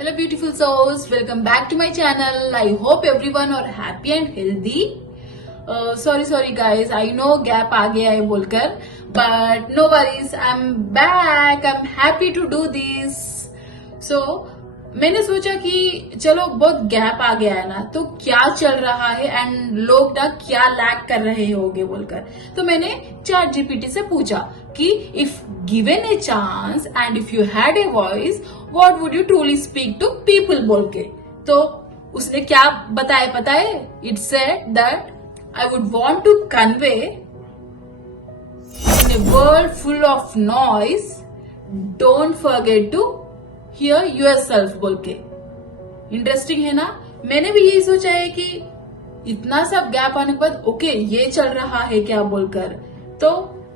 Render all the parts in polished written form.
Hello beautiful souls, welcome back to my channel. I hope everyone are happy and healthy. Sorry guys, I know gap आ गया है बोलकर, but no worries, I'm back. I'm happy to do this. So मैंने सोचा कि चलो बहुत gap आ गया है ना, तो क्या चल रहा है एंड लोग ना क्या लैक कर रहे होंगे बोलकर, तो मैंने चैट जीपीटी से पूछा कि if given a chance and if you had a voice what would you truly speak to people बोल के। तो उसने क्या बताया पता है? It said that I would want to convey in a world full of noise don't forget to hear yourself बोल के। इंटरेस्टिंग है ना। मैंने भी यही सोचा है कि इतना सब गैप आने के बाद ओके ये चल रहा है क्या बोलकर, तो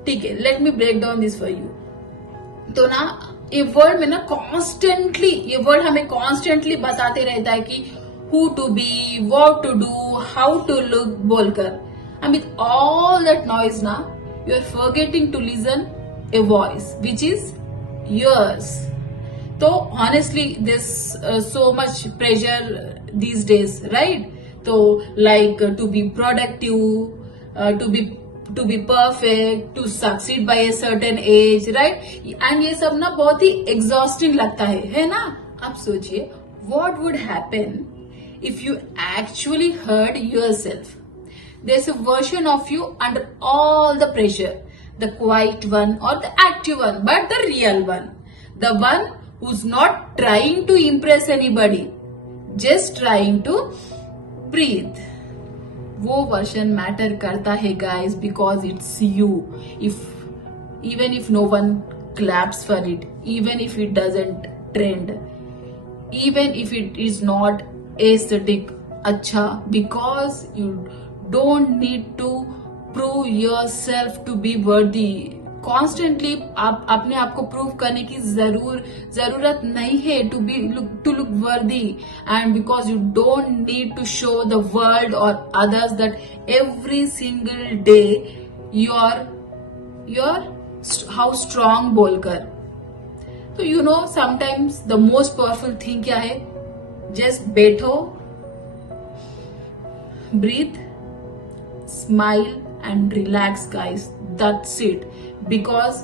ठीक है, let me break down this for you. तो ना ये वर्ड में ना कॉन्स्टेंटली ये वर्ड हमें कॉन्स्टेंटली बताते रहता है कि who to be, what to do, how to look बोलकर। And with all that noise ना you are forgetting to listen a voice which is yours. तो honestly there's so much pressure these days, right? तो like to be productive, to be perfect, to succeed by a certain age, right? and ये सब ना बहुत ही exhausting लगता है ना। अब सोचिए what would happen if you actually heard yourself? There's a version of you under all the pressure, the quiet one or the active one, but the real one, the one who's not trying to impress anybody, just trying to breathe. वो version matter करता है guys, because it's you. Even if no one claps for it, even if it doesn't trend, even if it is not aesthetic अच्छा, because you don't need to prove yourself to be worthy. Constantly आप अपने आप को prove करने की जरूरत नहीं है to look worthy, and because you don't need to show the world और others that every single day your how strong बोलकर। तो you know sometimes the most powerful thing क्या है? जस्ट बैठो, breathe, smile and relax guys, that's it. Because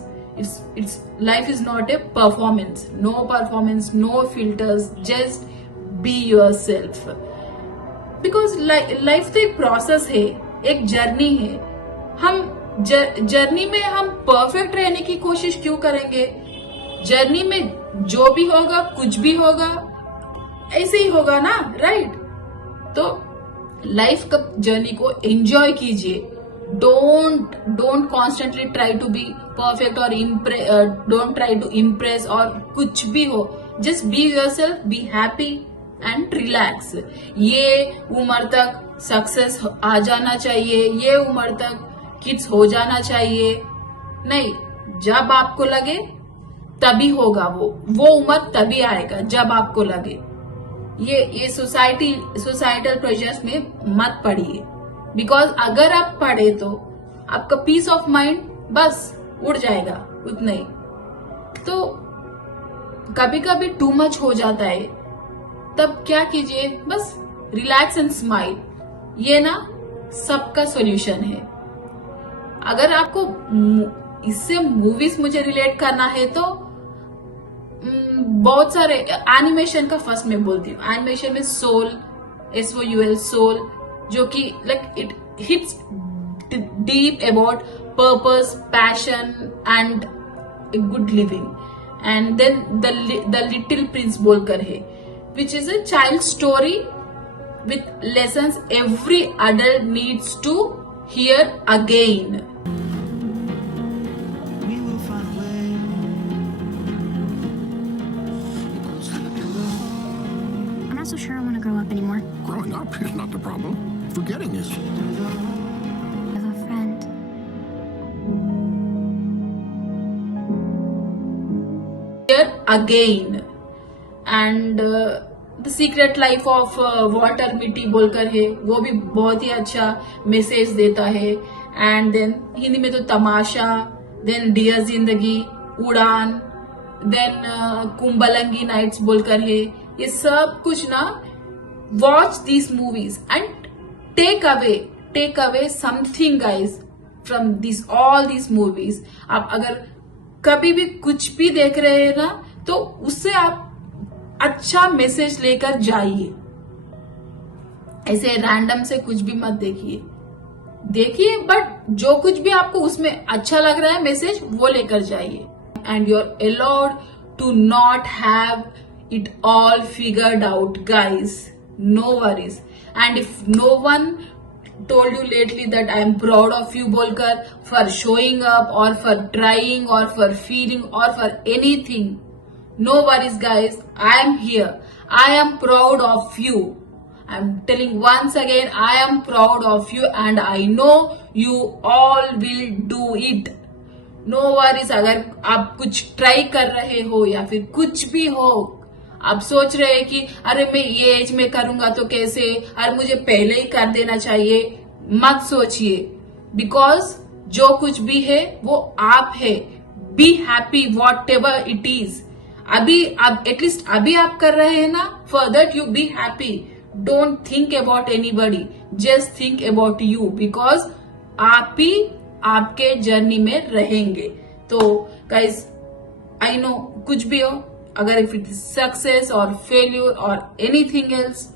it's life is not a performance, no filters, just be yourself. because life तो एक process है, एक journey है। हम journey में हम परफेक्ट रहने की कोशिश क्यों करेंगे? जर्नी में जो भी होगा, कुछ भी होगा, ऐसे ही होगा ना, राइट? तो लाइफ का जर्नी को एंजॉय कीजिए। don't constantly try to be perfect or don't try to impress or कुछ भी हो, just be yourself, be happy and relax. ये उम्र तक सक्सेस आ जाना चाहिए, ये उम्र तक किड्स हो जाना चाहिए, नहीं। जब आपको लगे तभी होगा, वो उम्र तभी आएगा जब आपको लगे। ये सोसाइटल प्रेशर्स में मत पड़िए, बिकॉज अगर आप पढ़े तो आपका पीस ऑफ माइंड बस उड़ जाएगा, उतना ही। तो कभी कभी टू मच हो जाता है, तब क्या कीजिए? बस रिलैक्स एंड स्माइल। ये ना सबका सॉल्यूशन है। अगर आपको इससे मूवीज मुझे रिलेट करना है तो बहुत सारे एनिमेशन का फर्स्ट में बोलती हूँ। एनिमेशन में सोल, SOUL, सोल, जो कि like it hits deep about purpose, passion and good living. And then the little prince बोलकर है, which is a child story with lessons every adult needs to hear again. I'm not so sure I want to grow up anymore. Growing up is not the problem. Forgetting is. I have a friend. Here again. And the secret life of Walter Mitty बोलकर है, वो भी बहुत ही अच्छा message देता है। And then Hindi में तो तमाशा, देन डियर जिंदगी, उड़ान, देन कुंबलंगी नाइट्स बोलकर है। ये सब कुछ ना, watch these movies and take away something guys from this all this movies. आप अगर कभी भी कुछ भी देख रहे हैं ना, तो उससे आप अच्छा मैसेज लेकर जाइए. ऐसे रैंडम से कुछ भी मत देखिए बट जो कुछ भी आपको उसमें अच्छा लग रहा है मैसेज, वो लेकर जाइए. And you are allowed to not have it all figured out guys. No worries. And if no one told you lately that I am proud of you बोलकर, for showing up or for trying or for feeling or for anything, no worries guys, I am here. I am proud of you. I am telling once again, I am proud of you and I know you all will do it. No worries. अगर आप कुछ try कर रहे हो या फिर कुछ भी हो, आप सोच रहे हैं कि अरे मैं ये एज में करूंगा तो कैसे, अरे मुझे पहले ही कर देना चाहिए, मत सोचिए. बिकॉज जो कुछ भी है वो आप है. Be happy what ever it is. अभी आप एटलीस्ट अभी आप कर रहे हैं ना, for that you be happy. Don't think about anybody, just think about you. Because आप ही आपके जर्नी में रहेंगे. तो गाइज आई नो कुछ भी हो, अगर इफ इट इज सक्सेस और फेल्यूर और anything else,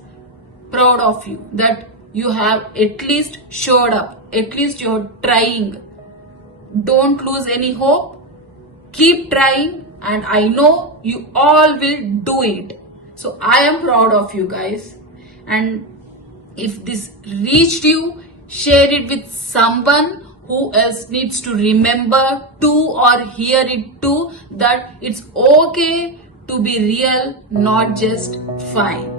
proud of you that you have at least showed up, at least you're trying. Don't lose any hope. Keep trying and I know you all will do it. So I am proud of you guys. And if this reached you, share it with someone who else needs to remember too or hear it too, that it's okay to be real, not just fine.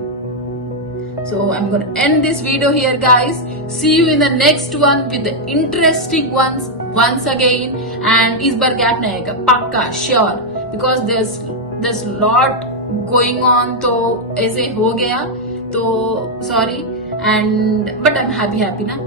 So I'm going to end this video here guys. See you in the next one with the interesting ones once again. And इस बार gap नहीं आएगा पक्का, sure, because there's lot going on. तो ऐसे हो गया तो sorry, and but I'm happy ना.